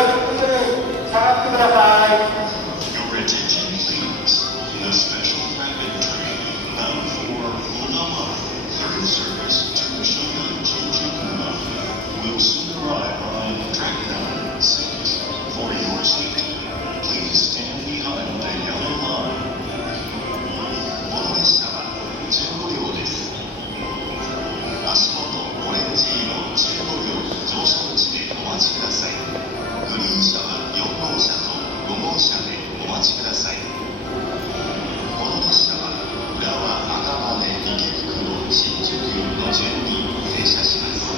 Your attention, please. The special rapid train bound for Onama, third service to Shonan Shinjuku will soon arrive on track number 6. For your safety, please stand behind the yellow line. この列車は15両です。足元オレンジ色15両乗車口でお待ちください。グリーン車は4号車と5号車でお待ちください。この列車は浦和赤羽池袋新宿の順に停車します。す。